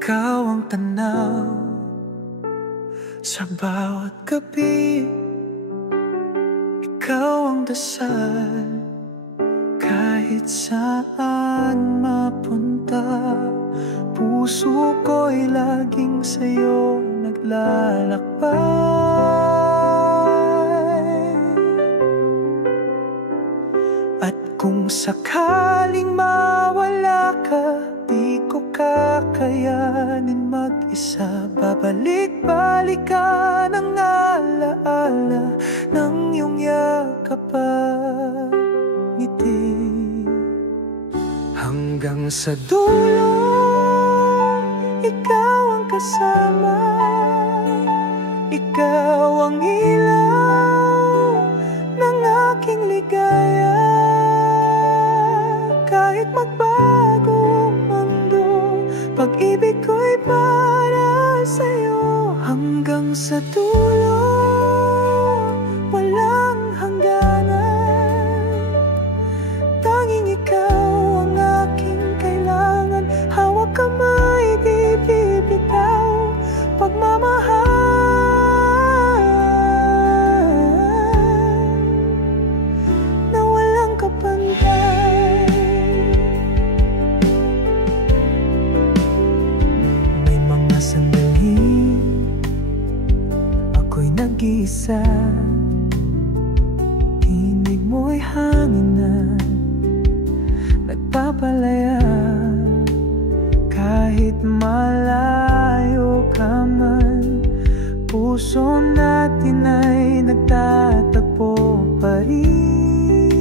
Ikaw ang tanaw sa bawat gabi. Ikaw ang dasal kahit saan mapunta. Puso ko'y laging sa'yo naglalakbay. At kung sakaling mawala ka, di ko kakayanin mag-isa. Babalik-balikan ang alaala ng iyong yakap at ngiti. Hanggang sa dulo, ikaw ang kasama. Ikaw ang ilaw ng aking ligaya. Kahit magbago ang mundo, pag-ibig ko'y para sa'yo. Hanggang sa dulo, walang hangganan. Tanging ikaw ang aking kailangan. Hawak kamay, di bibitaw. Pagmamahal na walang kapantay. May mga sandali ako'y nag-iisa. Tinig mo'y hangin na nagpapalaya. Kahit malayo ka man, puso natin ay nagtatagpo pa rin.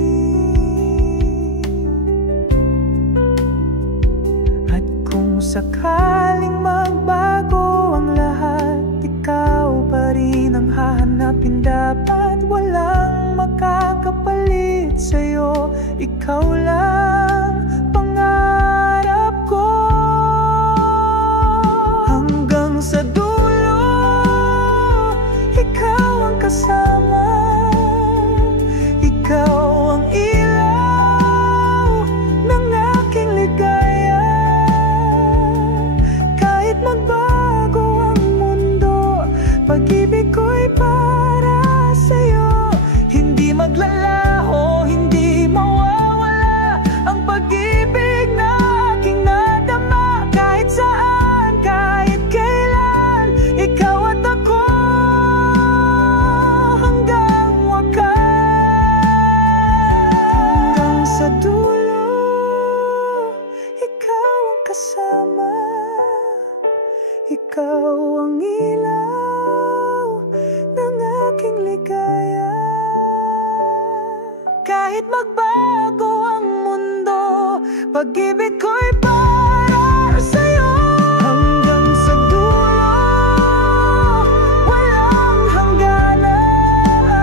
At kung sakaling magbago ang lahat, ikaw pa rin ang hahanapin. Dapat walang makakapalit sa'yo. Ikaw lang pangarap ko. Hanggang sa dulo, ikaw ang kasama. Ikaw ang ilaw ng aking ligaya. Kahit magbago ang mundo, pag-ibig ko'y para sa'yo. Hindi maglalaho, hindi mawawala ang pag-ibig na aking nadama. Kahit saan, kahit kailan, ikaw at ako hanggang wakas. Hanggang sa dulo, ikaw ang kasama. Ikaw ang ilaw ng aking ligaya. Kahit magbago ang mundo, pag-ibig ko'y para sa'yo. Hanggang sa dulo, walang hangganan.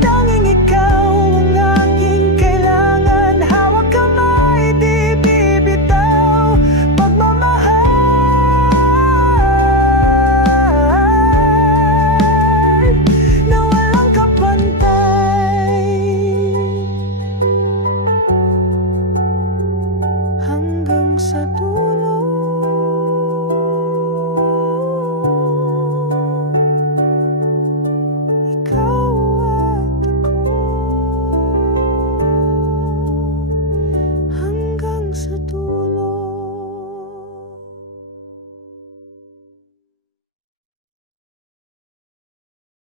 Tanging ikaw ang aking kailangan. Hawak kamay, di bibitaw. Pagmamahal na walang kapantay. Hanggang sa dulo.